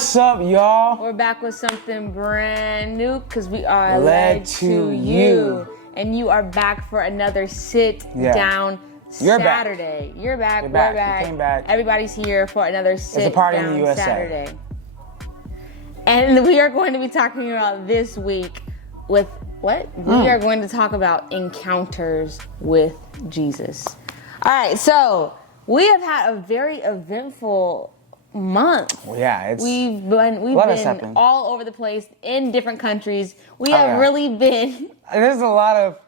What's up, y'all? We're back with something brand new because we are Led to You. And you are back for another sit down You're Saturday. back. You're back. You're We're back. back. You came back. Everybody's here for another sit a party in down the USA. Saturday. And we are going to be talking about this week with what? We are going to talk about encounters with Jesus. All right, so we have had a very eventful month. Yeah, We've been all over the place in different countries. We have really been. There's a lot of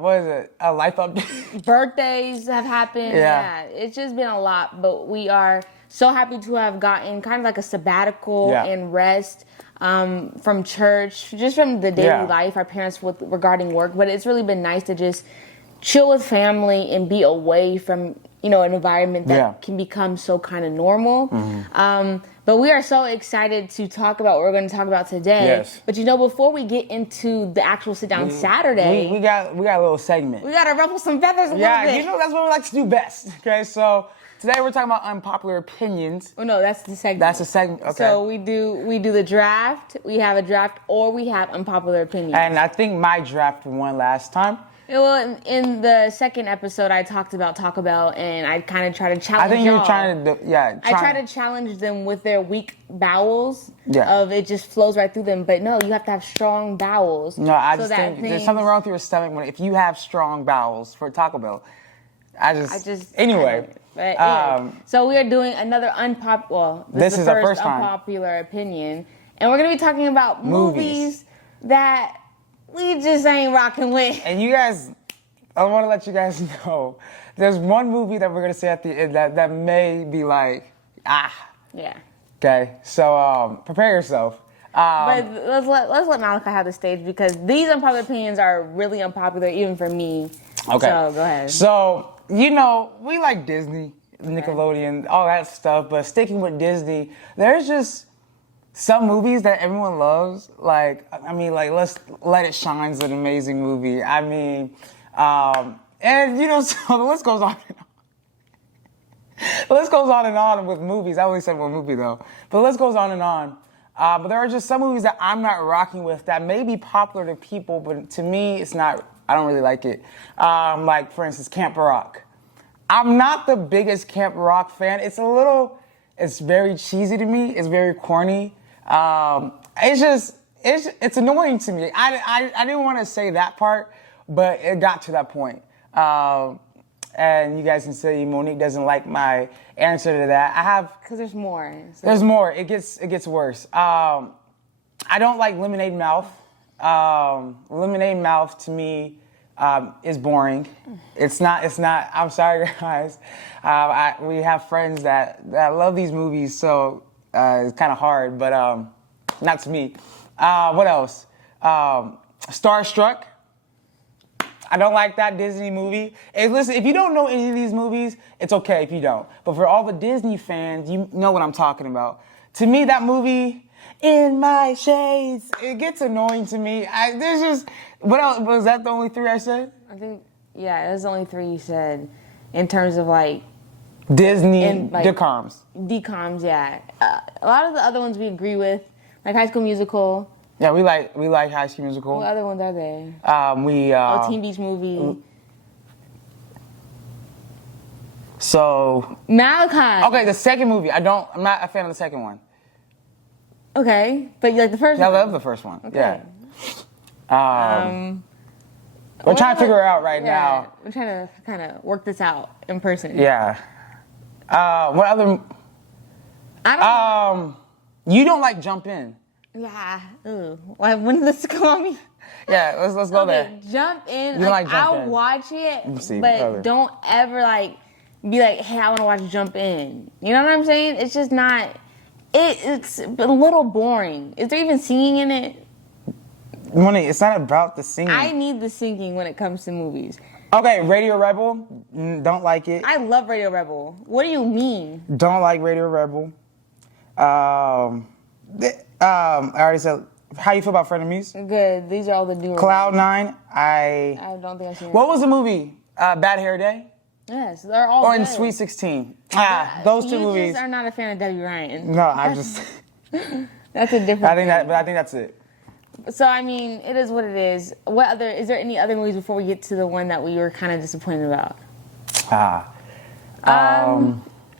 life update. Birthdays have happened. Yeah. It's just been a lot, but we are so happy to have gotten kind of like a sabbatical and rest from church, just from the daily life, our parents regarding work. But it's really been nice to just chill with family and be away from an environment that can become so kind of normal. But we are so excited to talk about what we're going to talk about today. Yes. But before we get into the actual sit down Saturday, we got a little segment. we got to ruffle some feathers a little bit. That's what we like to do best. Okay, so today we're talking about unpopular opinions. Oh no, that's the segment. That's the segment. Okay. So we do the draft. We have a draft, or we have unpopular opinions. And I think my draft won last time. Well, in the second episode, I talked about Taco Bell, and I kind of tried to challenge. I think you were y'all. trying to I tried to challenge them with their weak vowels. Yeah. Of it just flows right through them, but no, you have to have strong vowels. No, I just think there's something wrong with your stomach if you have strong vowels for Taco Bell. Anyway. So we are doing another this is the first unpopular opinion, and we're gonna be talking about movies that we just ain't rocking with. And you guys, I want to let you guys know, there's one movie that we're gonna say at the end that may be like, Yeah. Okay, so prepare yourself. But let's let Malachi have the stage because these unpopular opinions are really unpopular even for me. Okay. So go ahead. So we like Disney, Nickelodeon, all that stuff. But sticking with Disney, there's just some movies that everyone loves. Let's Let It Shine is an amazing movie. And so the list goes on and on. The list goes on and on with movies. I only said one movie though. But the list goes on and on. But there are just some movies that I'm not rocking with that may be popular to people, but to me, it's not. I don't really like it. Like, for instance, Camp Rock. I'm not the biggest Camp Rock fan. It's very cheesy to me. It's very corny. It's annoying to me. I didn't want to say that part, but it got to that point. And you guys can say Monique doesn't like my answer to that. Because there's more. So. There's more. It gets worse. I don't like Lemonade Mouth. Lemonade Mouth to me is boring. It's not. I'm sorry, guys. We have friends that love these movies, so it's kind of hard. But not to me. What else? Starstruck. I don't like that Disney movie. Hey, listen, if you don't know any of these movies, it's okay if you don't. But for all the Disney fans, you know what I'm talking about. To me, that movie, In My Shades, it gets annoying to me. What else? Was that the only three I said? I think, there's only three you said in terms of like Disney DComs. DComs, yeah. A lot of the other ones we agree with, like High School Musical. Yeah, we like High School Musical. What other ones are there? Teen Beach Movie. So Malachi. Okay, the second movie. I'm not a fan of the second one. Okay, but you like the first one? I love the first one. Okay. Yeah. We're trying to figure it out right now. We're trying to kind of work this out in person. Yeah. What other? I don't. You don't like Jump In. Yeah. Ooh. When did this come on me? Yeah, let's go there. Jump In. You like Jump I'll In. watch it, but don't ever be like, hey, I want to watch Jump In. You know what I'm saying? It's just not. It's a little boring. Is there even singing in it? Money, it's not about the singing. I need the singing when it comes to movies. Okay, Radio Rebel. Don't like it. I love Radio Rebel. What do you mean? Don't like Radio Rebel. I already said, how you feel about Frenemies? Good. These are all the newer Cloud9, ones. I don't think I've seen it. What was the movie? Bad Hair Day? Yes, they're all Or good. in Sweet 16. Those two movies. You just are not a fan of Debbie Ryan. No, I just... That's a different. I think that's it. So I mean, it is what it is. Is there any other movies before we get to the one that we were kind of disappointed about?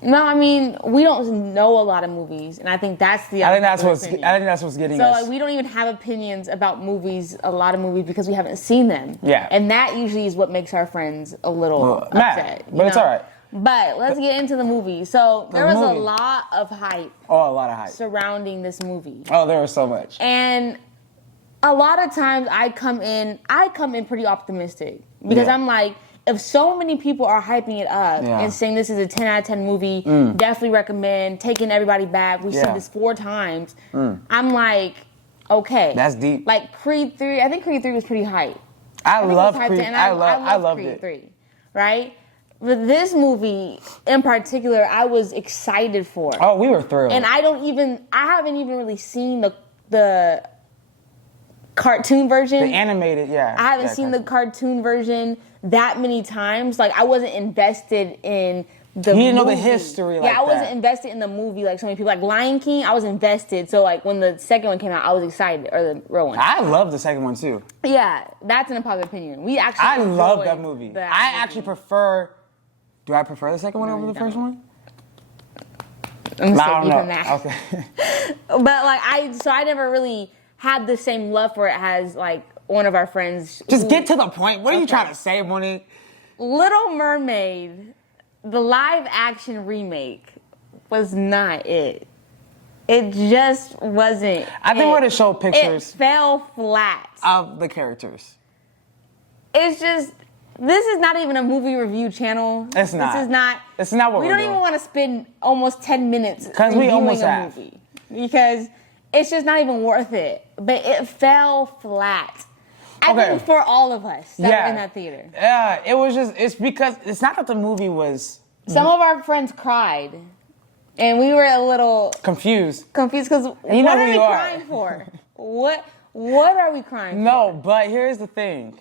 No, I mean, we don't know a lot of movies, and I think that's the. I think that's what's getting so, us. So like, we don't even have opinions about movies, a lot of movies, because we haven't seen them. Yeah. And that usually is what makes our friends a little upset. Mad, but it's all right. But let's get into the movie. So there was a lot of hype. Oh, a lot of hype surrounding this movie. Oh, there was so much. And a lot of times I come in pretty optimistic because I'm like, if so many people are hyping it up and saying this is a 10 out of 10 movie, definitely recommend, taking everybody back. We've seen this 4 times. I'm like, okay. That's deep. Like Creed 3, I think Creed 3 was pretty hype. I love Creed. I loved Creed it. 3, right? But this movie in particular, I was excited for. Oh, we were thrilled. And I haven't even really seen the cartoon version. The animated, yeah. I haven't seen the cartoon version that many times. Like, I wasn't invested in the movie. You didn't know the history like that. Yeah, I wasn't invested in the movie like so many people. Like Lion King, I was invested. So, like, when the second one came out, I was excited. Or the real one. I love the second one, too. Yeah, that's an unpopular opinion. I love that movie. I actually prefer... Do I prefer the second one over the first one? I'm still even that. Okay. But, like, I never really had the same love for it as, like, one of our friends. Just get to the point. What are you trying to say, Monique? Little Mermaid, the live action remake, was not it. It just wasn't. I think we're to show pictures. It fell flat. Of the characters. It's just, this is not even a movie review channel. It's not. This is not. It's not what we're doing. We don't even want to spend almost 10 minutes because we almost a movie. Because it's just not even worth it. But it fell flat. I think for all of us that were in that theater. Yeah, it was just, it's because, it's not that the movie was... Some of our friends cried. And we were a little... Confused because what are we crying for? What are we crying for? No, but here's the thing.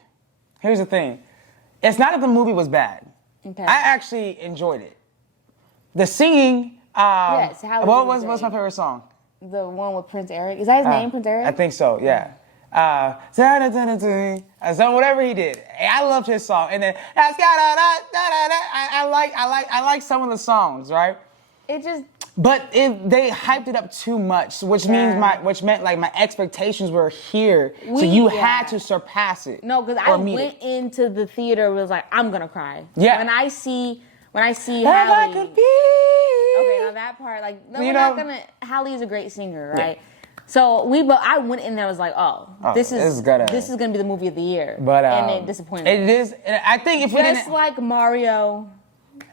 It's not that the movie was bad. Okay. I actually enjoyed it. The singing... yes, what's my favorite song? The one with Prince Eric. Is that his name, Prince Eric? I think so, yeah. So whatever he did, I loved his song. And then I like some of the songs, right? But they hyped it up too much, which meant my expectations were here, so you had to surpass it. No, because I went into the theater was like, I'm gonna cry. Yeah. When I see Halle. Okay, now that part, like, Halle is a great singer, right? Yeah. So I went in there, I was like, this is gonna be the movie of the year. But and it disappointed me. It is, I think if we didn't... Just like Mario.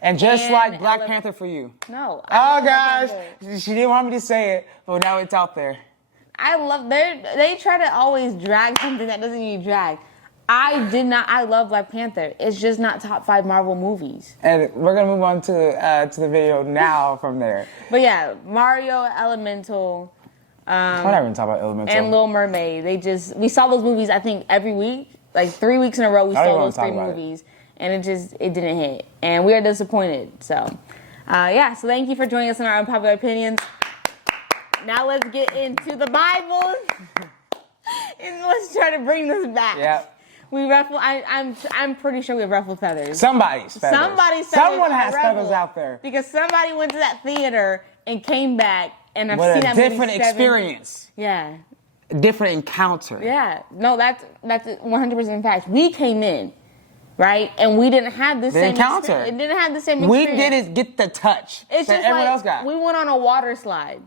And just like Black Panther for you. No. Oh, gosh. She didn't want me to say it, but now it's out there. They try to always drag something that doesn't need drag. I love Black Panther. It's just not top 5 Marvel movies. And we're going to move on to the video now from there. But yeah, Mario, Elemental. I'm not even talking about Elemental. And Little Mermaid. We saw those movies, I think, every week. Like 3 weeks in a row, we saw those 3 movies. And it didn't hit. And we are disappointed. So, so thank you for joining us in our unpopular opinions. Now let's get into the Bible. And let's try to bring this back. Yep. We ruffle. I'm pretty sure we have ruffled feathers. Somebody's feathers. Someone has feathers out there. Because somebody went to that theater and came back, and I've seen that different experience. Yeah. A different encounter. Yeah. No, that's 100% fact. We came in, right, and we didn't have the same encounter. It didn't have the same experience. We didn't get the touch it's that just everyone like else got. We went on a water slide.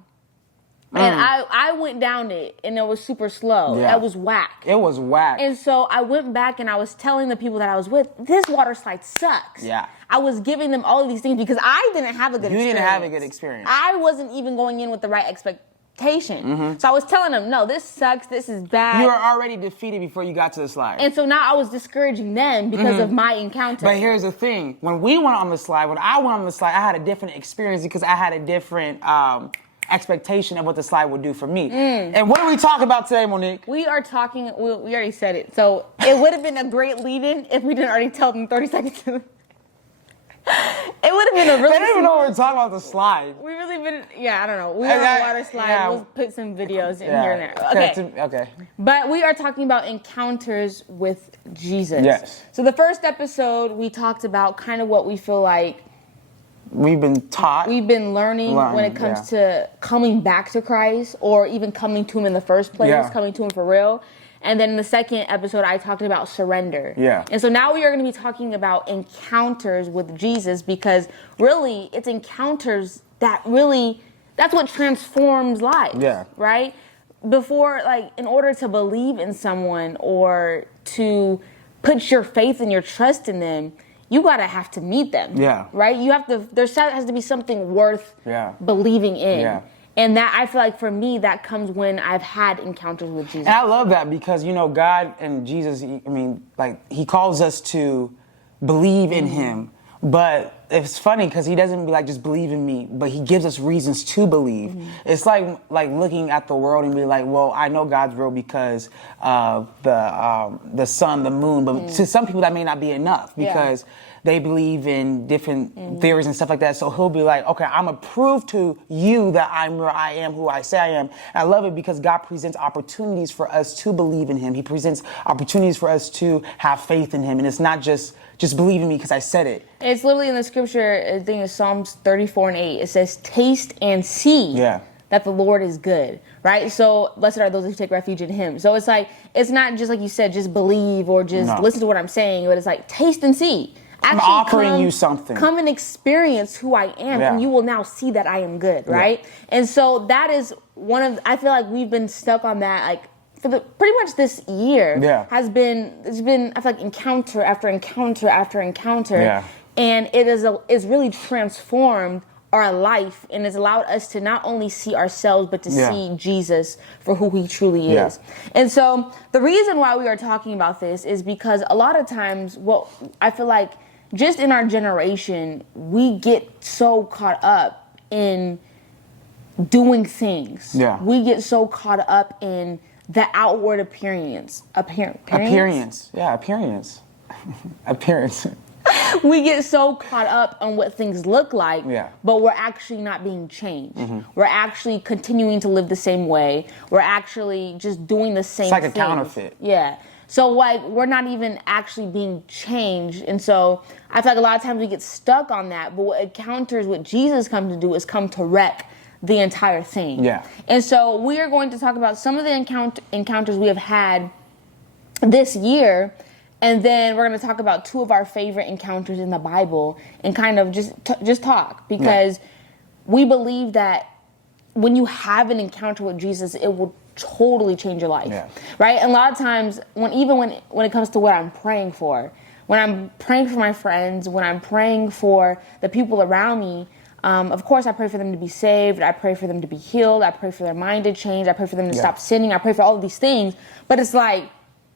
And I went down it, and it was super slow. Yeah. It was whack. It was whack. And so I went back, and I was telling the people that I was with, this water slide sucks. Yeah. I was giving them all of these things because I didn't have a good experience. You didn't have a good experience. I wasn't even going in with the right expectation. Mm-hmm. So I was telling them, no, this sucks. This is bad. You were already defeated before you got to the slide. And so now I was discouraging them because of my encounter. But here's the thing. When I went on the slide, I had a different experience because I had a different... expectation of what the slide would do for me. And what are we talking about today, Monique? We are talking, we already said it, so it would have been a great lead-in if we didn't already tell them 30 seconds. It would have been a really. They don't even know what we're talking about the slide. We really been, I don't know. We were on a water slide. Yeah. We'll put some videos in here and there. Okay. But we are talking about encounters with Jesus. Yes. So the first episode, we talked about kind of what we feel like we've been taught. We've been learning when it comes to coming back to Christ, or even coming to him in the first place, coming to him for real. And then in the second episode, I talked about surrender. Yeah. And so now we are going to be talking about encounters with Jesus, because really it's encounters that's what transforms lives. Yeah. Right? Before, like, in order to believe in someone or to put your faith and your trust in them, you gotta have to meet them. Yeah. Right? You have to, there has to be something worth believing in. Yeah. And that, I feel like for me, that comes when I've had encounters with Jesus. And I love that because, God and Jesus, he calls us to believe in him. But it's funny because he doesn't be like, just believe in me, but he gives us reasons to believe. It's like looking at the world and be like, well, I know God's real because of the sun, the moon, but to some people that may not be enough because they believe in different theories and stuff like that. So he'll be like, okay, I'm going to prove to you that I'm where I am, who I say I am. And I love it because God presents opportunities for us to believe in him. He presents opportunities for us to have faith in him. And it's not just believe in me because I said it. It's literally in the scripture, I think it's Psalms 34:8. It says, taste and see that the Lord is good, right? So blessed are those who take refuge in him. So it's like, it's not just like you said, just believe or just listen to what I'm saying, but it's like, taste and see. Actually, I'm offering you something. Come and experience who I am, and you will now see that I am good, right? And so that is I feel like we've been stuck on that, like, for pretty much this year it's been, I feel like, encounter after encounter after encounter, and it's really transformed our life, and it's allowed us to not only see ourselves, but to see Jesus for who he truly is. And so the reason why we are talking about this is because a lot of times, I feel like just in our generation, we get so caught up in doing things. Yeah. We get so caught up in the outward appearance. Appearance. Yeah, appearance. Appearance. We get so caught up on what things look like, but we're actually not being changed. We're actually continuing to live the same way. We're actually just doing the same thing. It's like a counterfeit. Yeah. So, like, we're not even actually being changed. And so I feel like a lot of times we get stuck on that. But what encounters, what Jesus comes to do is come to wreck the entire thing. Yeah. And so we are going to talk about some of the encounters we have had this year. And then we're going to talk about two of our favorite encounters in the Bible and kind of just talk. Because we believe that when you have an encounter with Jesus, it will totally change your life, right? And a lot of times, when it comes to what I'm praying for, when I'm praying for my friends, when I'm praying for the people around me, of course, I pray for them to be saved. I pray for them to be healed. I pray for their mind to change. I pray for them to stop sinning. I pray for all of these things. But it's like,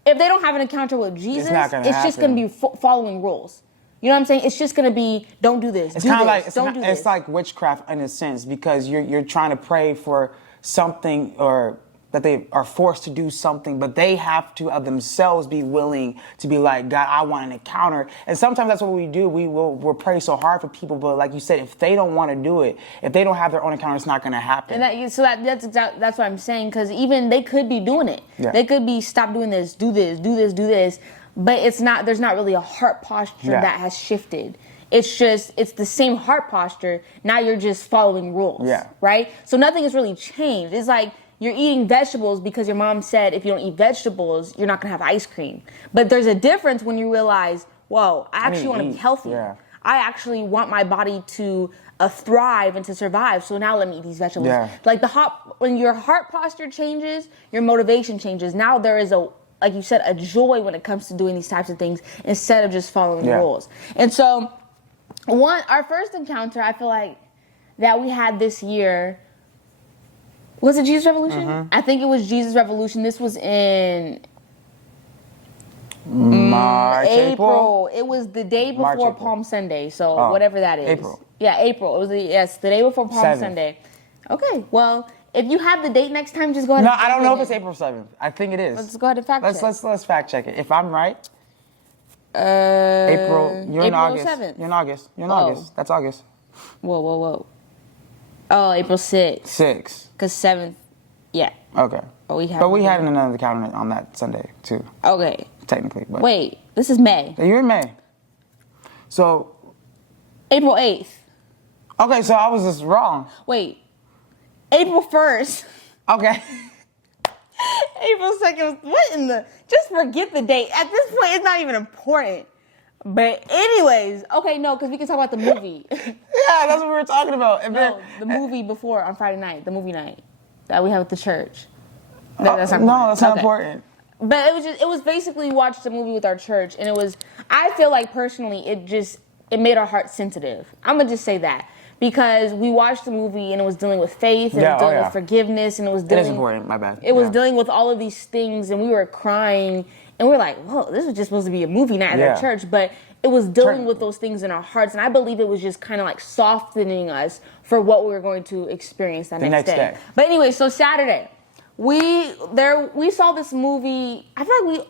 if they don't have an encounter with Jesus, it's just going to be following rules. You know what I'm saying? It's just going to be, don't do this. It's kind of like, it's like witchcraft in a sense, because you're trying to pray for something, or that they are forced to do something, but they have to of themselves be willing to be like, God, I want an encounter. And sometimes that's what we do. We'll pray so hard for people, but like you said, if they don't want to do it, if they don't have their own encounter, it's not going to happen. And that's what I'm saying, because even they could be doing it. Yeah. They could be, stop doing this, do this, do this, do this, but it's not. There's not really a heart posture that has shifted. It's the same heart posture. Now you're just following rules, right? So nothing has really changed. It's like, you're eating vegetables because your mom said if you don't eat vegetables, you're not going to have ice cream. But there's a difference when you realize, whoa, I actually want to be healthy. Yeah. I actually want my body to thrive and to survive. So now let me eat these vegetables. Yeah. Like when your heart posture changes, your motivation changes. Now there is like you said, a joy when it comes to doing these types of things instead of just following the rules. And so our first encounter, I feel like, that we had this year, was it Jesus Revolution? Mm-hmm. I think it was Jesus Revolution. This was in March, April. It was the day before Palm Sunday, so whatever that is. April. Yeah, April. It was the day before Palm Sunday. Okay, well, if you have the date next time, just go ahead. No, I don't know if it's April 7th. I think it is. Let's go ahead and fact check. Let's fact check it. If I'm right, April. You're in April August. 7th. You're in August. You're in Oh. August. That's August. Whoa. Oh, April 6th. 6. Because 7th, yeah. Okay. But we had another calendar on that Sunday too. Okay. Technically, but Wait, this is May. you're in May. So April 8th. okay, so I was just wrong. Wait, April 1st. Okay. April 2nd. What in the? Just forget the date. At this point, it's not even important. But anyways, okay, no, because we can talk about the movie. Yeah, that's what we were talking about. And No, the movie before on Friday night, the movie night that we have at the church. that's not Okay. important. But it was basically we watched a movie with our church, and I feel like personally it made our hearts sensitive. I'm gonna just say that because we watched the movie and it was dealing with faith and it was dealing with forgiveness and it was dealing. It is important. My bad. It was dealing with all of these things, and we were crying, and we were like, "Whoa, this was just supposed to be a movie night at our church," but it was dealing with those things in our hearts, and I believe it was just kind of like softening us for what we were going to experience the next day. But anyway, so Saturday, we saw this movie. I feel like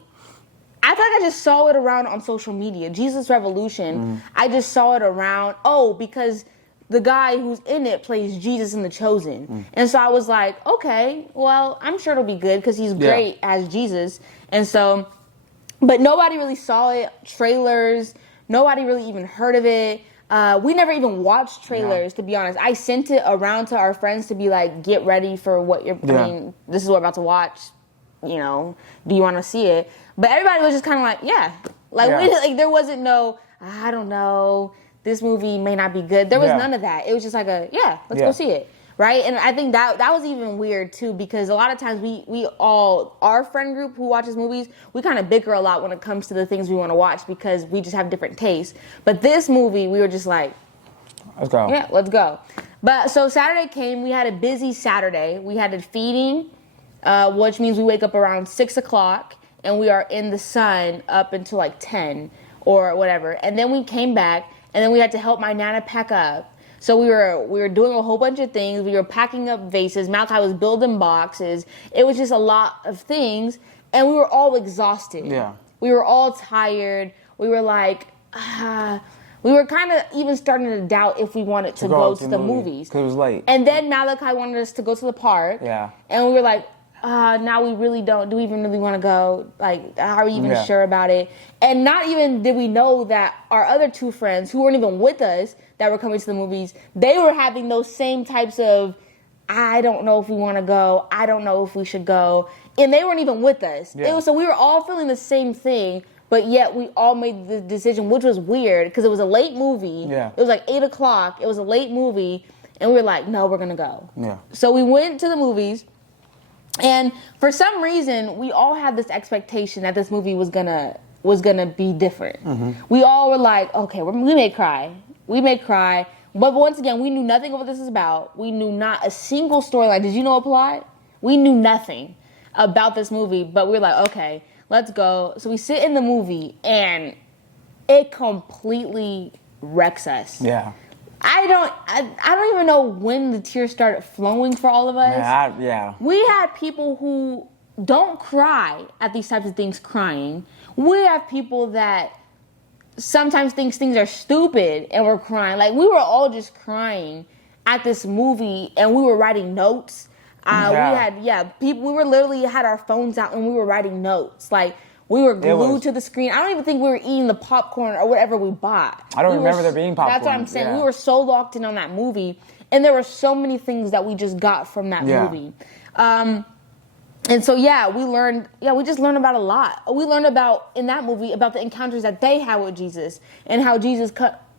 I just saw it around on social media. Jesus Revolution. I just saw it around. Oh, because the guy who's in it plays Jesus in The Chosen. And so I was like, okay, well, I'm sure it'll be good because he's great as Jesus. And so, but nobody really saw it. Trailers, nobody really even heard of it. We never even watched trailers, to be honest. I sent it around to our friends to be like, get ready for what I mean, this is what we're about to watch. You know, do you want to see it? But everybody was just kind of like, there wasn't no, I don't know, this movie may not be good. There was none of that. It was just like let's go see it. Right? And I think that was even weird too, because a lot of times we all, our friend group who watches movies, we kind of bicker a lot when it comes to the things we want to watch because we just have different tastes. But this movie, we were just like, let's go. Yeah, let's go. But so Saturday came, we had a busy Saturday. We had a feeding, which means we wake up around 6 o'clock and we are in the sun up until like 10 or whatever. And then we came back and then we had to help my Nana pack up. So we were doing a whole bunch of things. We were packing up vases. Malachi was building boxes. It was just a lot of things. And we were all exhausted. Yeah. We were all tired. We were like, we were kind of even starting to doubt if we wanted to go to the movies. Because it was late. And then Malachi wanted us to go to the park. Yeah. And we were like, now we really don't. Do we even really want to go? Like, how are we even sure about it? And not even did we know that our other two friends who weren't even with us that were coming to the movies, they were having those same types of, I don't know if we want to go. I don't know if we should go. And they weren't even with us. Yeah. So we were all feeling the same thing, but yet we all made the decision, which was weird because it was a late movie. Yeah. It was like 8 o'clock. It was a late movie. And we were like, no, we're going to go. Yeah. So we went to the movies. And for some reason, we all had this expectation that this movie was gonna be different. Mm-hmm. We all were like, okay, we may cry. We may cry. But once again, we knew nothing of what this is about. We knew not a single storyline. Did you know a plot? We knew nothing about this movie. But we were like, okay, let's go. So we sit in the movie, and it completely wrecks us. Yeah. I don't even know when the tears started flowing for all of us. Yeah. We had people who don't cry at these types of things crying. We have people that sometimes think things are stupid and we're crying. Like, we were all just crying at this movie and we were writing notes. We were literally had our phones out and we were writing notes. Like, we were glued to the screen. I don't even think we were eating the popcorn or whatever we bought. I don't remember there being popcorn. That's what I'm saying. Yeah. We were so locked in on that movie. And there were so many things that we just got from that movie. And so, we just learned about a lot. We learned about, in that movie, about the encounters that they had with Jesus and how Jesus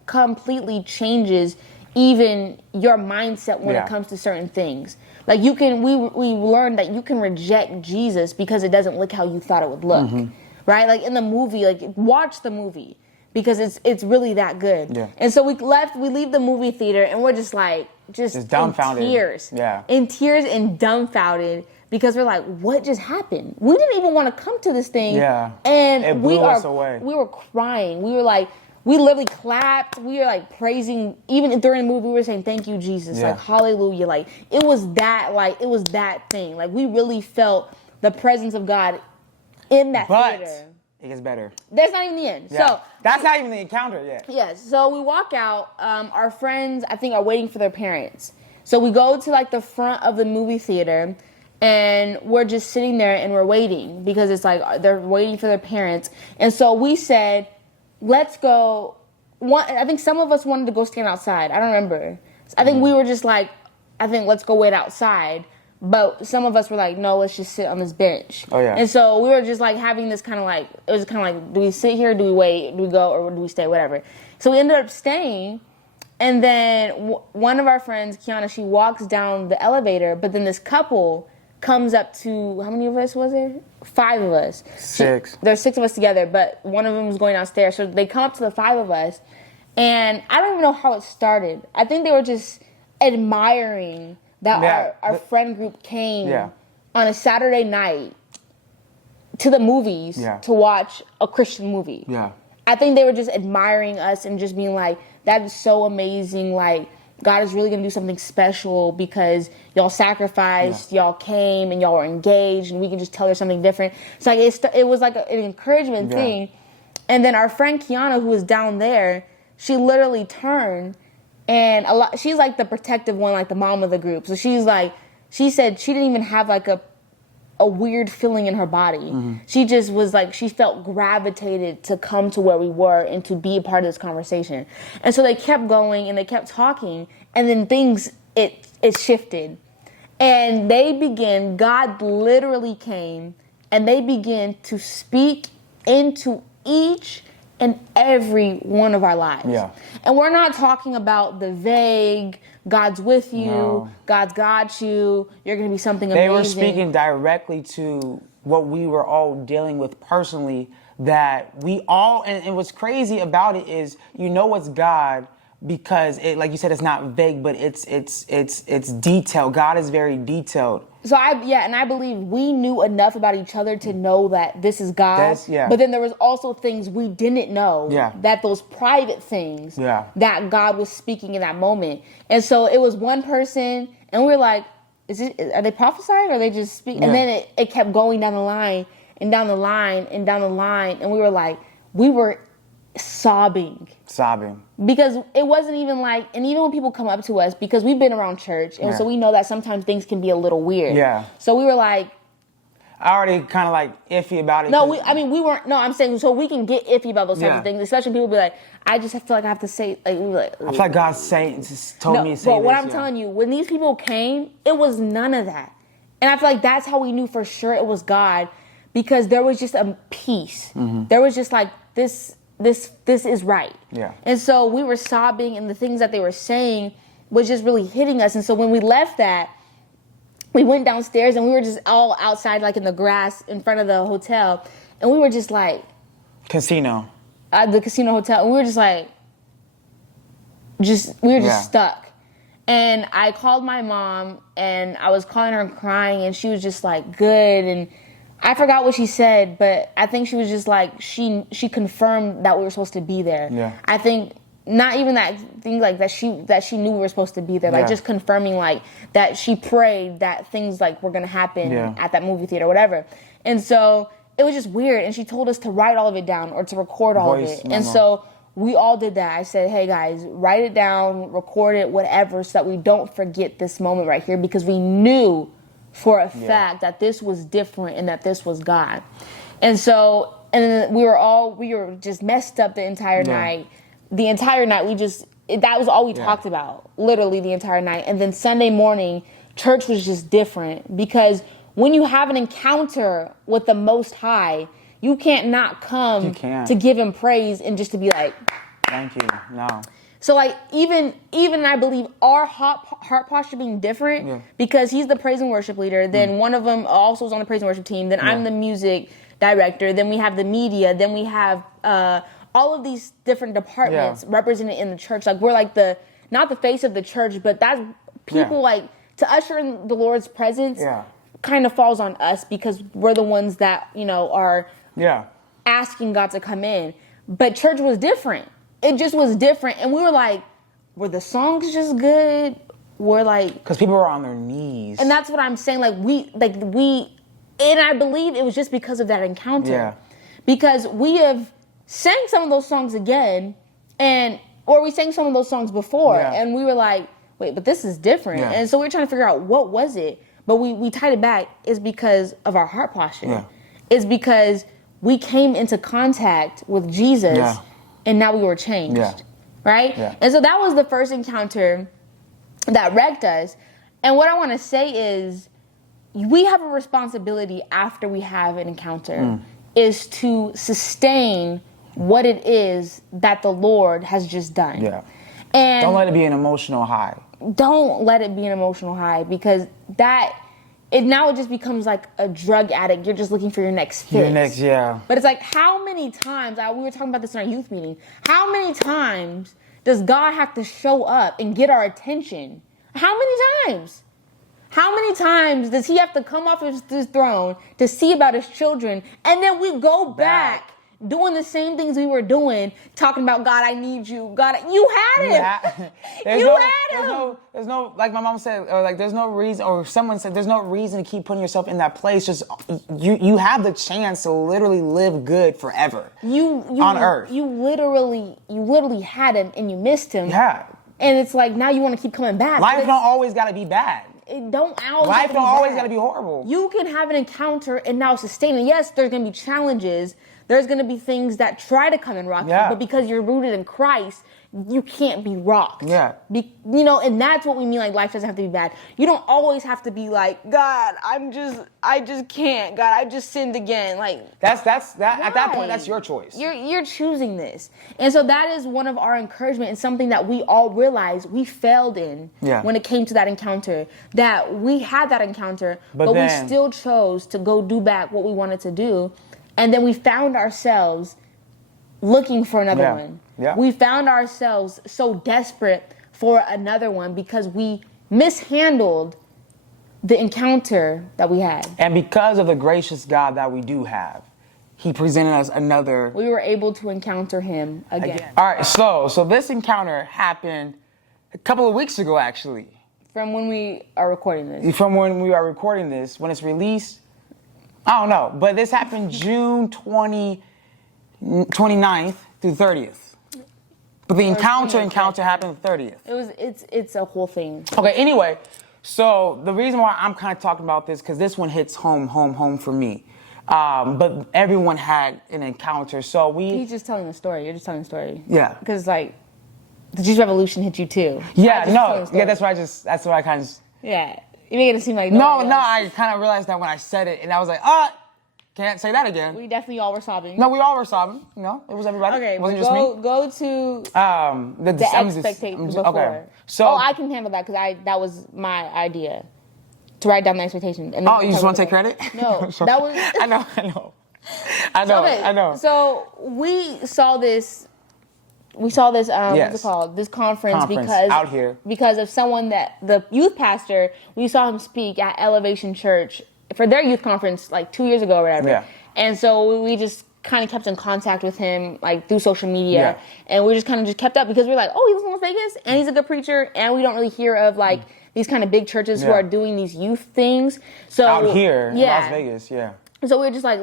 completely changes even your mindset when it comes to certain things. Like, we learned that you can reject Jesus because it doesn't look how you thought it would look, right? Like, in the movie, like, watch the movie because it's really that good. Yeah. And so we leave the movie theater and we're just like, just dumbfounded. In tears. Yeah. In tears and dumbfounded because we're like, what just happened? We didn't even want to come to this thing. Yeah. And it blew us away. We were crying. We were like, we literally clapped. We were like praising. Even during the movie, we were saying, thank you, Jesus. Yeah. Like, hallelujah. Like, it was that thing. Like, we really felt the presence of God in that theater. it gets better. That's not even the end. Yeah. So that's not even the encounter yet. Yes. So we walk out. Our friends, I think, are waiting for their parents. So we go to like the front of the movie theater, and we're just sitting there and we're waiting because it's like they're waiting for their parents. And so we said, let's go. I think some of us wanted to go stand outside. I don't remember. I think we were just like, let's go wait outside. But some of us were like, no, let's just sit on this bench. Oh, yeah. And so we were just like having this kind of like, it was kind of like, do we sit here, do we wait, do we go, or do we stay, whatever. So we ended up staying. And then one of our friends, Kiana, she walks down the elevator, but then this couple comes up to, how many of us was there? 5 of us. 6. There's 6 of us together, but one of them was going downstairs. So they come up to the 5 of us, and I don't even know how it started. I think they were just admiring that our friend group came on a Saturday night to the movies to watch a Christian movie. Yeah. I think they were just admiring us and just being like, that is so amazing. Like, God is really going to do something special because y'all sacrificed, y'all came, and y'all were engaged, and we can just tell there's something different. It's like it was like an encouragement thing. And then our friend Kiana, who was down there, she literally turned, and she's like the protective one, like the mom of the group. So she said she didn't even have like a weird feeling in her body. Mm-hmm. She just was like, she felt gravitated to come to where we were and to be a part of this conversation. And so they kept going and they kept talking, and then things, it shifted. And God literally came, and they began to speak into each and every one of our lives. Yeah. And we're not talking about the vague, God's with you, God's got you, you're going to be something amazing. They were speaking directly to what we were all dealing with personally, that we all, and what's crazy about it is, you know it's God because it, like you said, it's not vague, but it's detailed. God is very detailed. So I believe we knew enough about each other to know that this is God. But then there was also things we didn't know. That those private things that God was speaking in that moment. And so it was one person, and we were like, are they prophesying, or are they just speaking? And then it kept going down the line and down the line and down the line, and we were like, we were sobbing because it wasn't even like, and even when people come up to us, because we've been around church, and so we know that sometimes things can be a little weird. So we were like, I already kind of like iffy about it. No, we weren't. No, I'm saying, so we can get iffy about those types of things, especially people be like, I just feel like I have to say, like, we were like, I feel like God told me to say but this. What I'm telling you, when these people came, it was none of that, and I feel like that's how we knew for sure it was God, because there was just a peace. Mm-hmm. There was just like this is right. And so we were sobbing, and the things that they were saying was just really hitting us. And so when we left that, we went downstairs, and we were just all outside, like in the grass in front of the hotel, and we were just like casino, the casino hotel, and we were just like, we were just stuck. And I called my mom, and I was calling her and crying, and she was just like, good. And I forgot what she said, but I think she was just like, she confirmed that we were supposed to be there. I think not even that thing like that she knew we were supposed to be there, like just confirming like that she prayed that things like were gonna happen at that movie theater, whatever. And so it was just weird, and she told us to write all of it down or to record all of it. And so we all did that. I said, hey guys, write it down, record it, whatever, so that we don't forget this moment right here, because we knew for a fact that this was different and that this was God. And so, and we were just messed up the entire night. The entire night, that was all we talked about, literally the entire night. And then Sunday morning, church was just different, because when you have an encounter with the Most High, you can't not come to give him praise and just to be like, thank you. No. So like even I believe our heart posture being different, because he's the praise and worship leader. Then one of them also is on the praise and worship team. Then I'm the music director. Then we have the media. Then we have all of these different departments represented in the church. Like we're like not the face of the church, but that's people like to usher in the Lord's presence kind of falls on us, because we're the ones that, are asking God to come in. But church was different. It just was different. And we were like, were the songs just good? We're like, because people were on their knees. And that's what I'm saying. And I believe it was just because of that encounter. because we have sang some of those songs again, or we sang some of those songs before, and we were like, wait, but this is different. Yeah. And so we were trying to figure out what was it, but we tied it back. Is because of our heart posture. Yeah. It's because we came into contact with Jesus, and now we were changed, right? Yeah. And so that was the first encounter that wrecked us. And what I want to say is, we have a responsibility after we have an encounter, is to sustain what it is that the Lord has just done. Yeah. And don't let it be an emotional high. Don't let it be an emotional high, because it just becomes like a drug addict. You're just looking for your next fix. But it's like, how many times, we were talking about this in our youth meeting, how many times does God have to show up and get our attention? How many times? How many times does he have to come off his throne to see about his children, and then we go back doing the same things we were doing, talking about, God, I need you. God, you had him. There's no, like my mom said, or like there's no reason, or someone said, there's no reason to keep putting yourself in that place. Just you have the chance to literally live good forever on earth. You literally had him and you missed him. Yeah. And it's like, now you want to keep coming back. Life don't always got to be bad. Life don't always got to be horrible. You can have an encounter and now sustain it. Yes, there's going to be challenges. There's going to be things that try to come and rock you, but because you're rooted in Christ, you can't be rocked. Yeah. And that's what we mean, like, life doesn't have to be bad. You don't always have to be like, God, I just can't. God, I just sinned again. Like, that's at that point, that's your choice. You're choosing this. And so that is one of our encouragement, and something that we all realized we failed in when it came to that encounter. That we had that encounter, but we still chose to go do back what we wanted to do. And then we found ourselves looking for another one. Yeah. We found ourselves so desperate for another one because we mishandled the encounter that we had. And because of the gracious God that we do have, he presented us another. We were able to encounter him again. All right, so this encounter happened a couple of weeks ago, actually. From when we are recording this. When it's released, I don't know, but this happened June 29th through 30th. But the encounter happened the 30th. It's a whole thing. Okay, anyway, so the reason why I'm kind of talking about this, because this one hits home for me. But everyone had an encounter, so He's just telling a story. You're just telling a story. Yeah. Because, like, the Jesus Revolution hit you too. Yeah, that's what I kind of... Yeah. You make it seem like... No, I kind of realized that when I said it, and I was like, can't say that again. We definitely all were sobbing. No, we all were sobbing. It was everybody. Okay, it wasn't just me. Go to the expectations before. Okay. So, I can handle that because that was my idea, to write down the expectations. And you just want to take credit? No, that was... I know. I know. So we saw this. What's it called? This conference because out here. Because of someone that the youth pastor, we saw him speak at Elevation Church for their youth conference like 2 years ago or whatever. Yeah. And so we just kind of kept in contact with him like through social media, and we just kind of just kept up because we're like, oh, he was in Las Vegas and he's a good preacher, and we don't really hear of like these kind of big churches who are doing these youth things. So out here in Las Vegas, So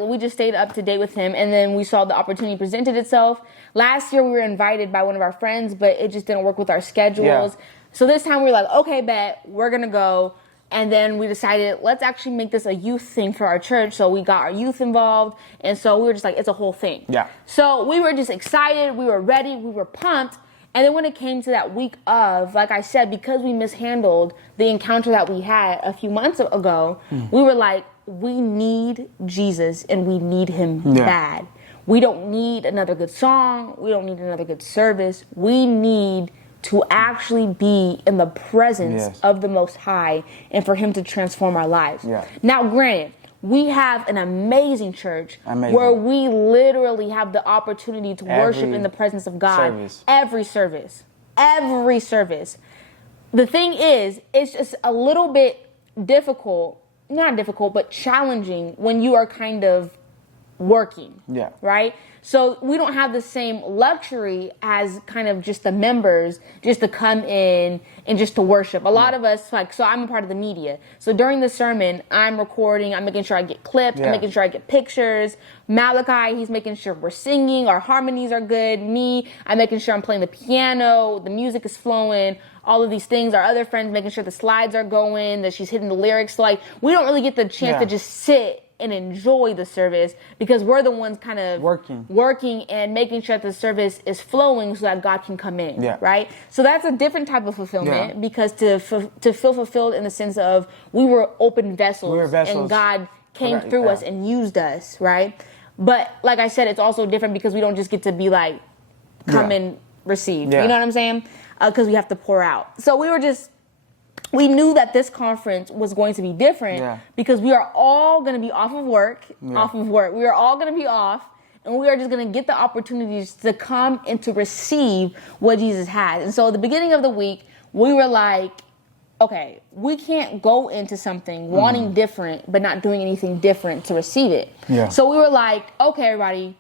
we just stayed up to date with him, and then we saw the opportunity presented itself. Last year we were invited by one of our friends, but it just didn't work with our schedules. Yeah. So this time we were like, okay, bet, we're going to go. And then we decided, let's actually make this a youth thing for our church. So we got our youth involved. And so we were just like, it's a whole thing. Yeah. So we were just excited. We were ready. We were pumped. And then when it came to that week of, like I said, because we mishandled the encounter that we had a few months ago, we were like, we need Jesus and we need him bad. We don't need another good song. We don't need another good service. We need to actually be in the presence of the Most High and for him to transform our lives. Yeah. Now, granted, we have an amazing church where we literally have the opportunity to worship in the presence of God. Every service. The thing is, it's just a little bit difficult, not difficult, but challenging when you are kind of working. Yeah. Right? So we don't have the same luxury as kind of just the members just to come in and just to worship. A lot of us, like, so I'm a part of the media. So during the sermon, I'm recording, I'm making sure I get clips, I'm making sure I get pictures. Malachi, he's making sure we're singing, our harmonies are good. Me, I'm making sure I'm playing the piano, the music is flowing, all of these things. Our other friends making sure the slides are going, that she's hitting the lyrics. Like, we don't really get the chance to just sit and enjoy the service because we're the ones kind of working and making sure that the service is flowing so that God can come in, right? So that's a different type of fulfillment because to feel fulfilled in the sense of we were open vessels, and God came through us and used us, right? But like I said, it's also different because we don't just get to be like, come and receive. You know what I'm saying? Because we have to pour out. So we knew that this conference was going to be different because we are all going to be off of work. We are all going to be off, and we are just going to get the opportunities to come and to receive what Jesus has. And so at the beginning of the week, we were like, okay, we can't go into something wanting different but not doing anything different to receive it. So we were like, okay, everybody,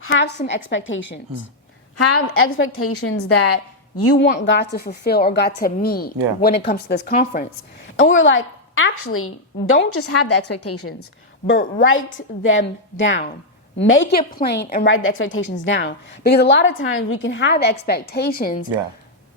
have some expectations. Have expectations that you want God to fulfill or God to meet when it comes to this conference. And we're like, actually, don't just have the expectations, but write them down. Make it plain and write the expectations down. Because a lot of times we can have expectations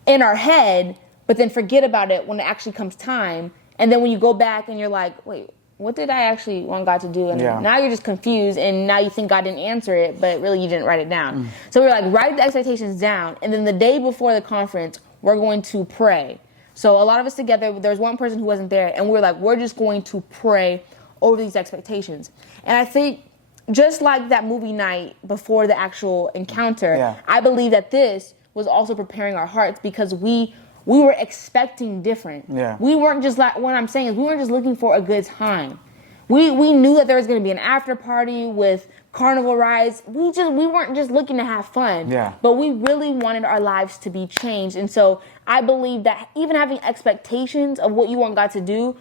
in our head, but then forget about it when it actually comes time. And then when you go back and you're like, wait, what did I actually want God to do? And now you're just confused, and now you think God didn't answer it, but really you didn't write it down. So we're like, write the expectations down, and then the day before the conference, we're going to pray. So a lot of us together, there's one person who wasn't there, and we're like, we're just going to pray over these expectations. And I think just like that movie night before the actual encounter, I believe that this was also preparing our hearts because we were expecting different. We weren't just like, what I'm saying is we weren't just looking for a good time. We knew that there was going to be an after party with carnival rides. We weren't just looking to have fun, but we really wanted our lives to be changed. And so I believe that even having expectations of what you want God to do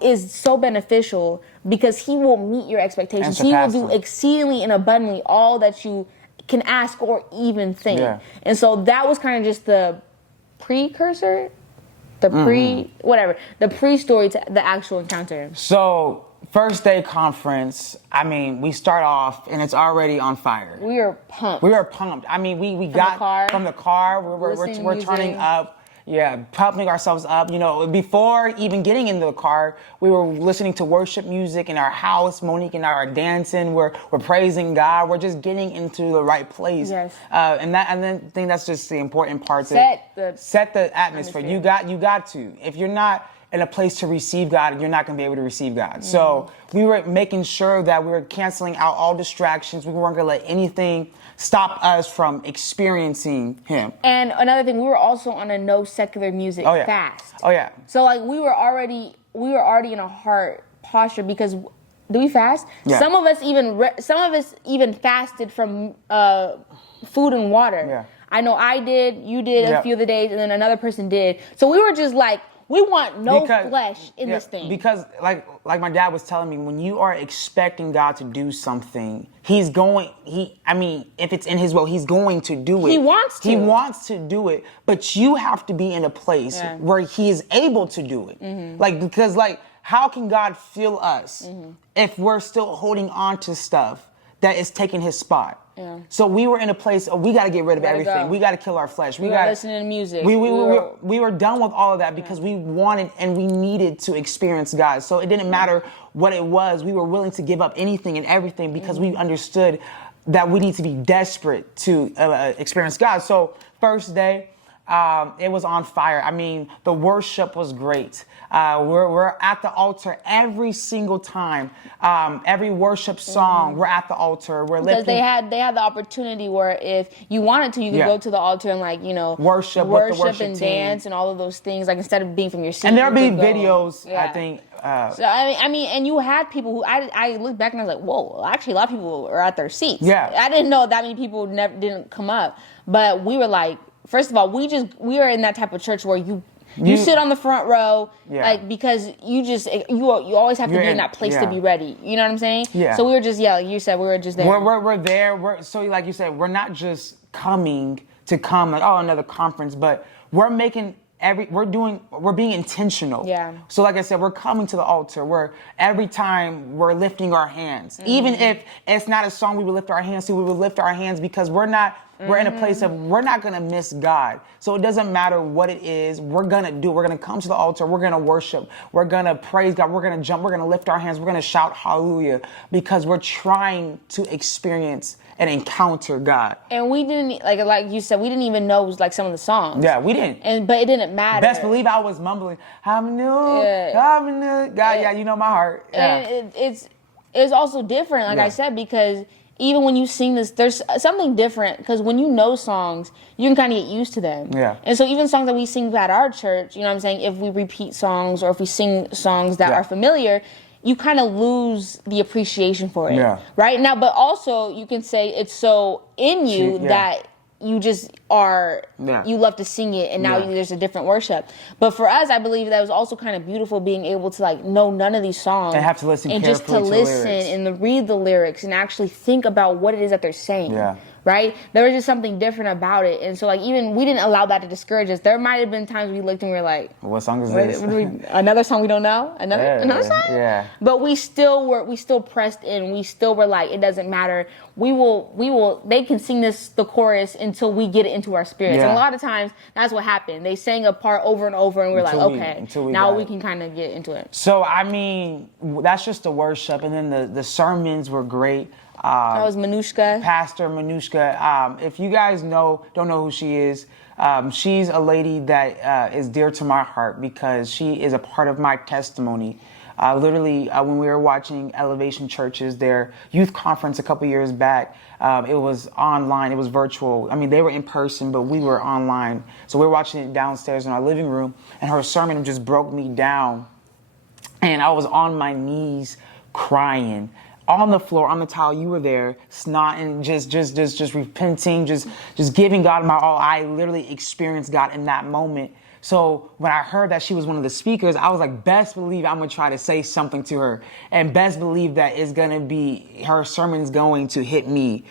is so beneficial because he will meet your expectations. He will do exceedingly and abundantly all that you can ask or even think. And so that was kind of just the precursor, the pre-story to the actual encounter. So, first day conference, I mean, we start off and it's already on fire. We are pumped. I mean, we got from the car, we're turning up. Pumping ourselves up. You know, before even getting into the car, we were listening to worship music in our house. Monique and I are dancing. We're praising God. We're just getting into the right place. And then I think that's just the important part. Set the atmosphere. You got to. If you're not in a place to receive God, you're not going to be able to receive God. So we were making sure that we were canceling out all distractions. We weren't going to let anything stop us from experiencing him. And another thing, we were also on a no secular music fast. So like we were already in a heart posture because do we fast? Some of us even fasted from food and water. I know I did, you did a few of the days, and then another person did. So we were just like, we want no flesh in this thing. Because like my dad was telling me, when you are expecting God to do something, if it's in his will, he's going to do it. He wants to do it, but you have to be in a place where he is able to do it. Because how can God fill us if we're still holding on to stuff that is taking his spot? So we were in a place of we got to get rid of everything. We got to kill our flesh. We got to listen to music. We were done with all of that because we wanted and we needed to experience God. So it didn't matter what it was. We were willing to give up anything and everything because we understood that we need to be desperate to experience God. So first day, it was on fire. I mean, the worship was great. We're at the altar every single time. Every worship song, we're at the altar. We're lifting. Because they had the opportunity where if you wanted to, you could go to the altar and worship and team. Dance and all of those things. Like instead of being from your seat. And there'll be videos, I think. So I mean, and you had people who I looked back and I was like, whoa, actually a lot of people are at their seats. I didn't know that many people didn't come up, but we were like, first of all, we are in that type of church where You sit on the front row, Yeah. like, because you always have to be in that place to be ready. You know what I'm saying? Yeah. So we were just, like you said, we were just there. We're there. So like you said, we're not just coming to come like, oh, another conference, but we're making we're being intentional. Yeah. So like I said, we're coming to the altar. Every time we're lifting our hands. Even if it's not a song we would lift our hands to, we would lift our hands because we're in a place of, we're not going to miss God. So it doesn't matter what it is. We're going to come to the altar. We're going to worship. We're going to praise God. We're going to jump. We're going to lift our hands. We're going to shout hallelujah because we're trying to experience and encounter God. And we didn't, like you said, we didn't even know like some of the songs. Yeah, we didn't. But it didn't matter. Best believe I was mumbling, hallelujah, God, yeah, you know my heart. Yeah. And it's also different, like I said, because even when you sing this, there's something different, because when you know songs, you can kind of get used to them. Yeah. And so even songs that we sing at our church, you know what I'm saying, if we repeat songs or if we sing songs that are familiar, you kind of lose the appreciation for it. Yeah. Right? Now, but also you can say it's so in you that you just are, you love to sing it, and now there's a different worship. But for us, I believe that was also kind of beautiful being able to like know none of these songs and have to listen and just to listen and read the lyrics and actually think about what it is that they're saying. Yeah. Right? There was just something different about it. And so like even we didn't allow that to discourage us. There might have been times we looked and we were like, what song is this? Another song we don't know? Another song? Yeah. But we still pressed in. We still were like, it doesn't matter. They can sing the chorus until we get it into our spirits. And a lot of times that's what happened. They sang a part over and over and we're like, okay, now we can kind of get into it. So, I mean, that's just the worship. And then the sermons were great. That was Manushka. Pastor Manushka. If you guys don't know who she is, she's a lady that is dear to my heart because she is a part of my testimony. Literally, when we were watching Elevation Churches, their youth conference a couple years back, it was online, it was virtual. I mean, they were in person, but we were online. So we were watching it downstairs in our living room, and her sermon just broke me down. And I was on my knees crying. On the floor, on the towel, you were there, snotting, just repenting, just giving God my all. I literally experienced God in that moment. So when I heard that she was one of the speakers, I was like, best believe I'm going to try to say something to her. And best believe that it's going to be, her sermon's going to hit me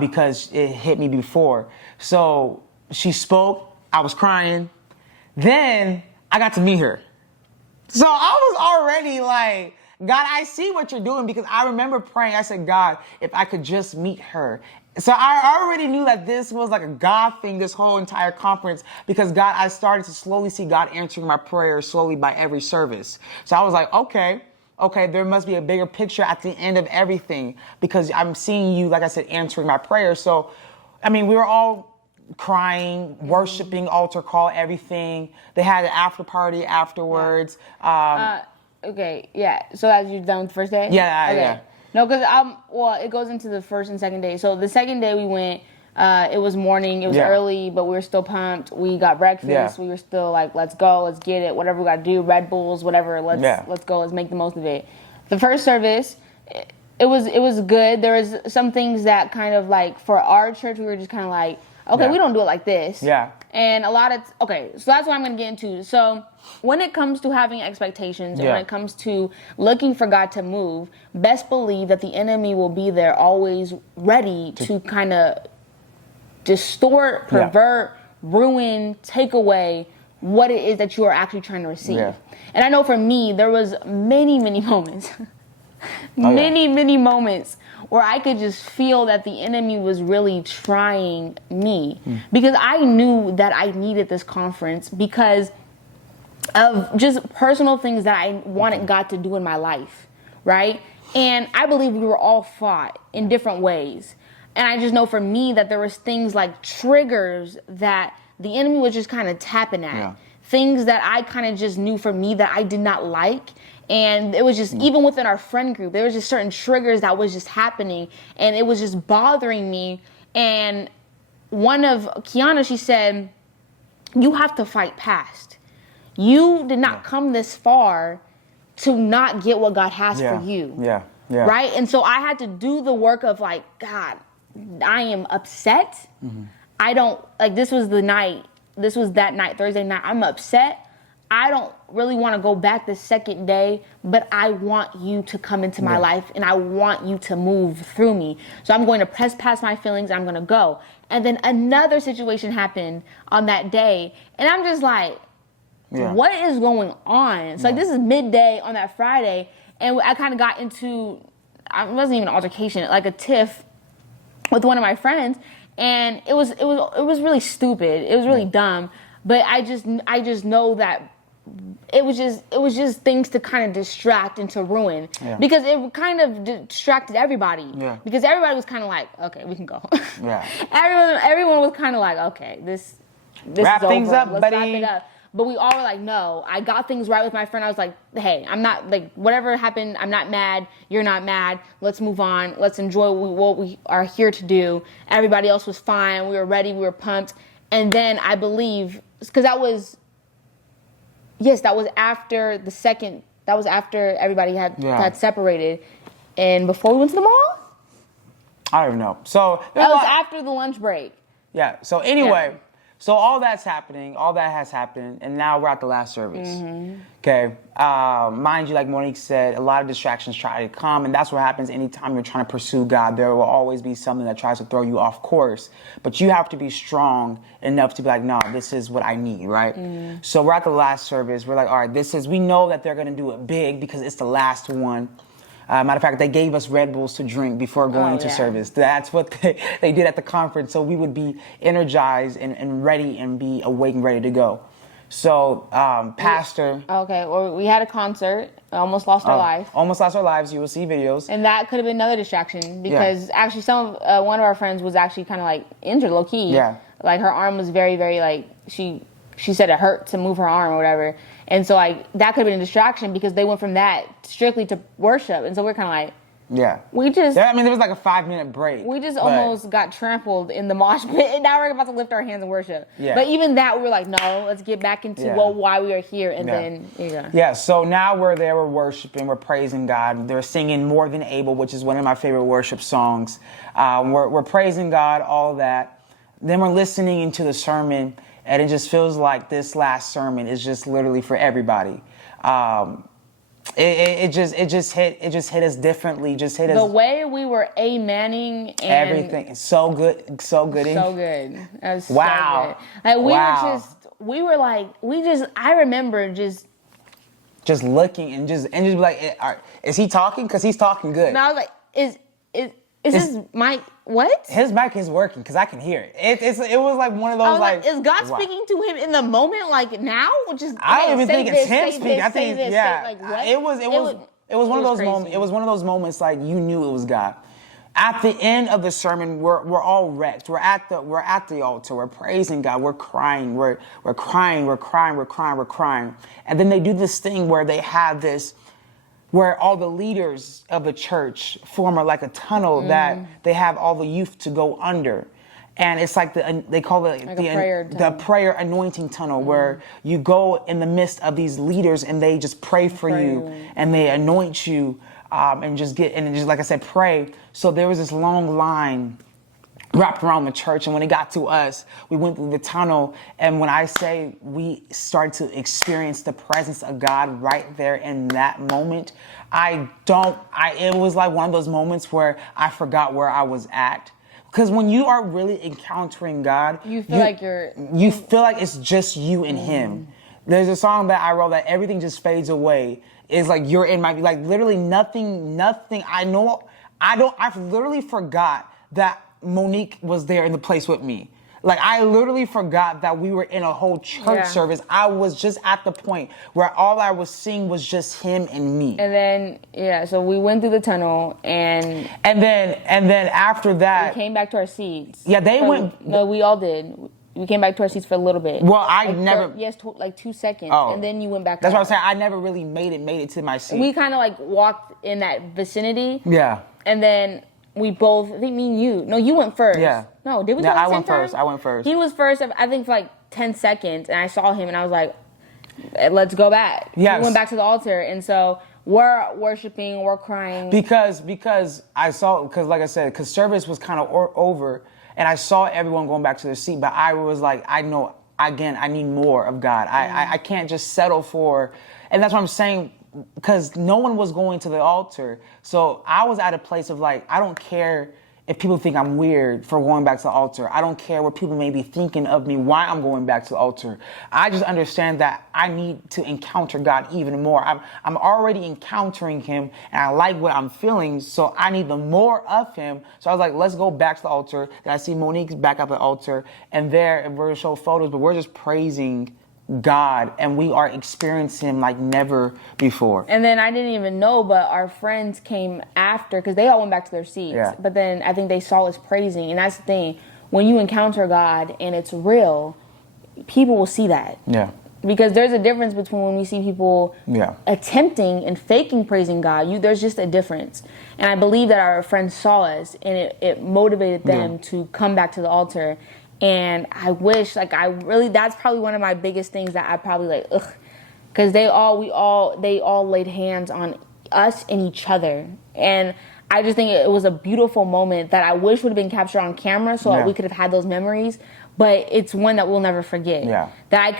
because it hit me before. So she spoke, I was crying. Then I got to meet her. So I was already like, God, I see what you're doing, because I remember praying. I said, God, if I could just meet her. So I already knew that this was like a God thing, this whole entire conference, because God, I started to slowly see God answering my prayers slowly by every service. So I was like, okay, there must be a bigger picture at the end of everything, because I'm seeing you, like I said, answering my prayers. So, I mean, we were all crying, worshiping, altar call, everything. They had an after party afterwards. Okay, yeah. So as you're done with the first day? Yeah, okay. yeah. No, because it goes into the first and second day. So the second day we went, it was morning, it was early, but we were still pumped. We got breakfast. Yeah. We were still like, let's go, let's get it, whatever we got to do, Red Bulls, whatever, let's go, let's make the most of it. The first service, it was good. There was some things that kind of like, for our church, we were just kind of like, okay, we don't do it like this. Yeah. And so that's what I'm going to get into. So when it comes to having expectations and when it comes to looking for God to move, best believe that the enemy will be there always ready to kind of distort, pervert, ruin, take away what it is that you are actually trying to receive. Yeah. And I know for me, there was many moments, many moments where I could just feel that the enemy was really trying me, because I knew that I needed this conference because of just personal things that I wanted God to do in my life, right? And I believe we were all fought in different ways. And I just know for me that there was things like triggers that the enemy was just kind of tapping at. Yeah. Things that I kind of just knew for me that I did not like. And it was just, even within our friend group, there was just certain triggers that was just happening. And it was just bothering me. And one of Kiana, she said, you have to fight past. You did not come this far to not get what God has for you. Yeah. Right? And so I had to do the work of like, God, I am upset. I don't, like, this was that night, Thursday night, I'm upset. I don't really want to go back the second day, but I want you to come into my life and I want you to move through me. So I'm going to press past my feelings. I'm going to go. And then another situation happened on that day. And I'm just like, what is going on? So like, this is midday on that Friday. And I kind of got into, it wasn't even an altercation, like a tiff with one of my friends. And it was really stupid. It was really dumb. But I just know that it was just things to kind of distract and to ruin because it kind of distracted everybody because everybody was kind of like, okay, we can go. Everyone was kind of like, okay, this wrap is things over. up, Let's buddy. wrap it up. But we all were like, no, I got things right with my friend. I was like, hey, I'm not, like, whatever happened, I'm not mad. You're not mad. Let's move on. Let's enjoy what we are here to do. Everybody else was fine. We were ready. We were pumped. And then I believe, because that was after everybody had separated. And before we went to the mall? I don't even know. So that was after the lunch break. Yeah. So anyway, so all that's happening, all that has happened, and now we're at the last service. Okay. Mind you, like Monique said, a lot of distractions try to come, and that's what happens anytime you're trying to pursue God. There will always be something that tries to throw you off course, but you have to be strong enough to be like, no, this is what I need, right? So we're at the last service. We're like, all right, we know that they're going to do it big because it's the last one. Matter of fact, they gave us Red Bulls to drink before going into service. That's what they did at the conference. So we would be energized and ready and be awake and ready to go. So, Pastor. Okay, well, we had a concert. Almost lost our life. Almost lost our lives. You will see videos. And that could have been another distraction because actually one of our friends was actually kind of like injured low key. Yeah. Like her arm was very, very like, she said it hurt to move her arm or whatever. And so like that could have been a distraction because they went from that strictly to worship. And so we're kind of like, there was like a 5-minute break. We just almost got trampled in the mosh pit, and now we're about to lift our hands and worship. Yeah. But even that, we were like, no, let's get back into why we are here. And then, so now we're there, we're worshiping, we're praising God. They're singing More Than Able, which is one of my favorite worship songs. We're praising God, all that. Then we're listening into the sermon, and it just feels like this last sermon is just literally for everybody. It just hit us differently. Just hit us. The way we were amening and everything. It's so good. So good. That was wow. So good. Like I remember just looking and just be like, is he talking? Because he's talking good. And I was like, is his mic, what? His mic is working because I can hear it. It was like one of those like, is God speaking to him in the moment, like now? I don't even think it's him speaking. I think it was one of those moments. It was one of those moments like you knew it was God. At the end of the sermon, we're all wrecked. We're at the altar. We're praising God. We're crying. We're crying. And then they do this thing where they have this, where all the leaders of the church form like a tunnel that they have all the youth to go under. And it's like they call it the prayer anointing tunnel, where you go in the midst of these leaders and they just pray for you and they anoint you and just like I said, pray. So there was this long line wrapped around the church, and when it got to us, we went through the tunnel, and when I say we started to experience the presence of God right there in that moment, it was like one of those moments where I forgot where I was at. Because when you are really encountering God, you feel like it's just you and Him. There's a song that I wrote that everything just fades away. It's like you're in my, like literally nothing. I've literally forgot that Monique was there in the place with me. Like, I literally forgot that we were in a whole church service. I was just at the point where all I was seeing was just him and me. And then, so we went through the tunnel and then after that, we came back to our seats. Yeah, No, we all did. We came back to our seats for a little bit. Well, never. Yes, like 2 seconds. Oh. And then you went back. That's what I'm saying. I never really made it to my seat. We kind of like walked in that vicinity. Yeah. And then we both, I think me and you. No, you went first. Yeah. No, did we? No, I went first. He was first, I think, for like 10 seconds. And I saw him and I was like, let's go back. Yes. We went back to the altar. And so we're worshiping, we're crying. Because like I said, because service was kind of over. And I saw everyone going back to their seat. But I was like, I know again, I need more of God. I can't just settle for, and that's what I'm saying, because no one was going to the altar. So I was at a place of like, I don't care if people think I'm weird for going back to the altar. I don't care what people may be thinking of me, why I'm going back to the altar. I just understand that I need to encounter God even more. I'm already encountering him, and I like what I'm feeling, so I need the more of him. So I was like, let's go back to the altar. Then I see Monique's back at the altar, and there, and we're going to show photos, but we're just praising God, and we are experiencing him like never before. And then I didn't even know, but our friends came after, because they all went back to their seats. Yeah. But then I think they saw us praising, and that's the thing. When you encounter God and it's real, people will see that. Yeah. Because there's a difference between when we see people attempting and faking praising God. There's just a difference. And I believe that our friends saw us, and it motivated them to come back to the altar. And I wish, like, that's probably one of my biggest things that I probably like, because they all laid hands on us and each other. And I just think it was a beautiful moment that I wish would have been captured on camera so that we could have had those memories. But it's one that we'll never forget. Yeah. That I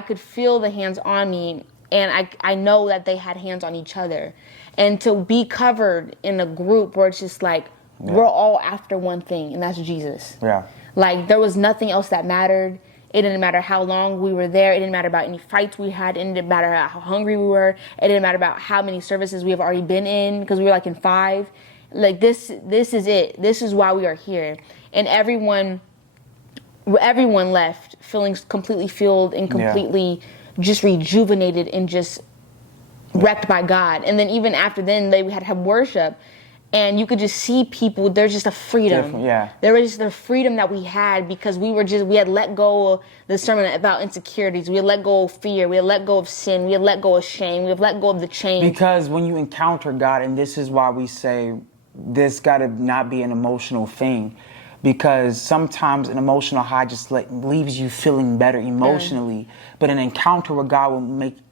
could feel the hands on me, and I know that they had hands on each other. And to be covered in a group where it's just like, we're all after one thing, and that's Jesus. Yeah. Like, there was nothing else that mattered. It didn't matter how long we were there. It didn't matter about any fights we had. It didn't matter how hungry we were. It didn't matter about how many services we have already been in, because we were like in 5. Like, this is it. This is why we are here. And everyone left feeling completely filled and completely just rejuvenated and just wrecked by God. And then even after then, they had worship. And you could just see people, there's just a freedom. There was just the freedom that we had, because we had let go of the sermon about insecurities. We had let go of fear. We had let go of sin. We had let go of shame. We had let go of the chains. Because when you encounter God, and this is why we say this got to not be an emotional thing, because sometimes an emotional high just leaves you feeling better emotionally, but an encounter with God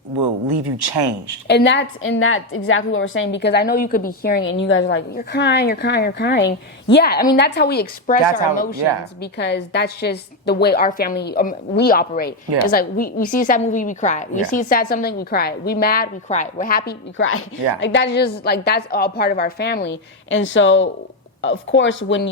will leave you changed. And that's exactly what we're saying, because I know you could be hearing and you guys are like, you're crying. Yeah, I mean, that's how we express our emotions, because that's just the way our family, we operate. Yeah. It's like, we see a sad movie, we cry. We see a sad something, we cry. We mad, we cry. We're happy, we cry. Yeah. Like, that's just, like, that's all part of our family. And so, of course, when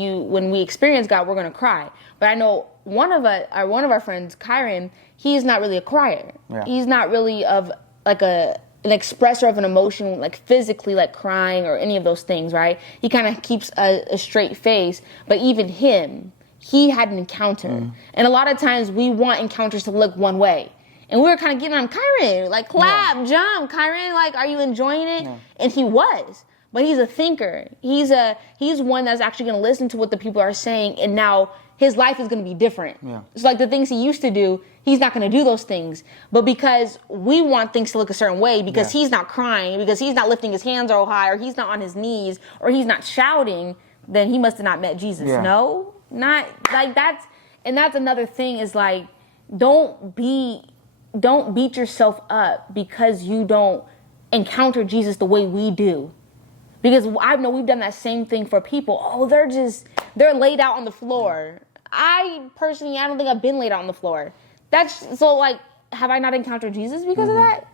we experience God, we're going to cry. But I know one of our friends, Kyron, he's not really a crier. Yeah. He's not really of like an expresser of an emotion, like physically, like crying or any of those things, right? He kind of keeps a straight face. But even him, he had an encounter. And a lot of times we want encounters to look one way. And we were kind of getting on Kyron, like, clap, jump, Kyron, like, are you enjoying it? Yeah. And he was. But he's a thinker. He's one that's actually going to listen to what the people are saying, and now his life is going to be different. Yeah. It's like the things he used to do, he's not going to do those things. But because we want things to look a certain way, because he's not crying, because he's not lifting his hands all high, or he's not on his knees, or he's not shouting, then he must have not met Jesus. Yeah. No, not like that's, and that's another thing is like, don't beat yourself up because you don't encounter Jesus the way we do. Because I know we've done that same thing for people. Oh, they're laid out on the floor. I don't think I've been laid out on the floor. That's so, like, have I not encountered Jesus because of that?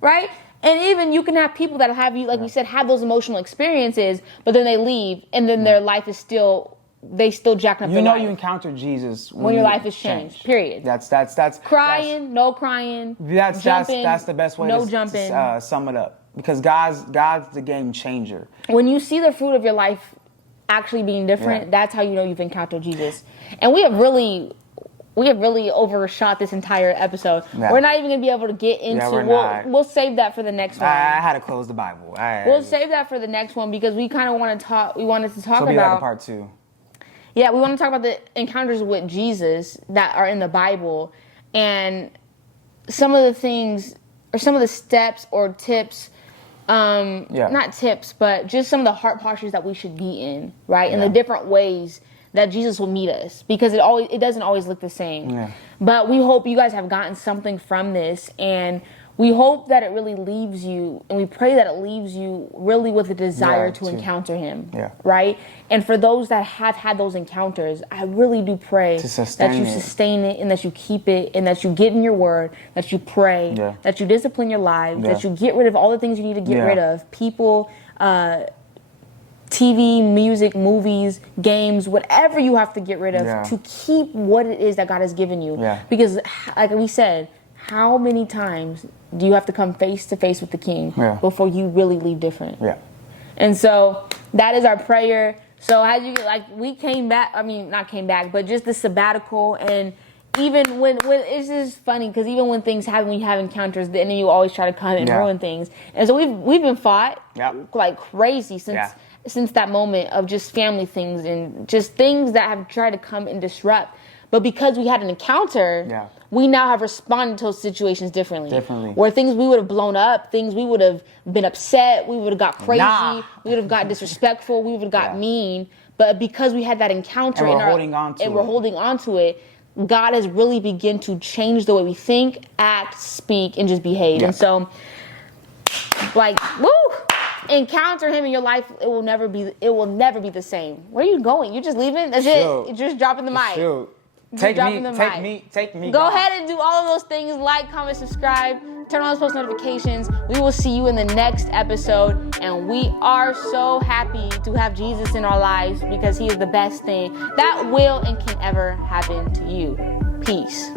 Right? And even you can have people that have you, like we said, have those emotional experiences, but then they leave, and then their life is they still jacking up their life. You encounter Jesus when your life is changed. Period. That's crying, no crying. That's the best way to sum it up. Because God's the game changer. When you see the fruit of your life actually being different, that's how you know you've encountered Jesus. And we have really overshot this entire episode. Yeah. We're not even going to be able to get into. We'll save that for the next one. I had to close the Bible. We'll save that for the next one, because we kind of want to talk. We wanted to talk about. Like a part 2. Yeah, we want to talk about the encounters with Jesus that are in the Bible, and some of the things, or some of the steps or tips. Not tips, but just some of the heart postures that we should be in, right? And the different ways that Jesus will meet us, because it doesn't always look the same. Yeah. But we hope you guys have gotten something from this, and we hope that it really leaves you, and we pray that it leaves you really with a desire to encounter him, right? And for those that have had those encounters, I really do pray that you sustain it and that you keep it and that you get in your word, that you pray, that you discipline your lives, that you get rid of all the things you need to get rid of, people, TV, music, movies, games, whatever you have to get rid of to keep what it is that God has given you. Because like we said, how many times do you have to come face to face with the King before you really leave different? And so that is our prayer. So as you we came back, I mean, not came back, but just the sabbatical. And even when it's just funny because even when things happen, we have encounters, the enemy always try to come and ruin things. And so we've been fought like crazy since that moment of just family things and just things that have tried to come and disrupt. But because we had an encounter, we now have responded to those situations differently. Where things we would have blown up, things we would have been upset, we would have got crazy, we would have got disrespectful, we would have got mean. But because we had that encounter and we're holding on to it, God has really begun to change the way we think, act, speak, and just behave. And so, encounter him in your life, it will never be the same. Where are you going? You're just leaving? That's it. You're just dropping the mic. Take me. Go ahead and do all of those things. Like, comment, subscribe, turn on those post notifications. We will see you in the next episode. And we are so happy to have Jesus in our lives because he is the best thing that will and can ever happen to you. Peace.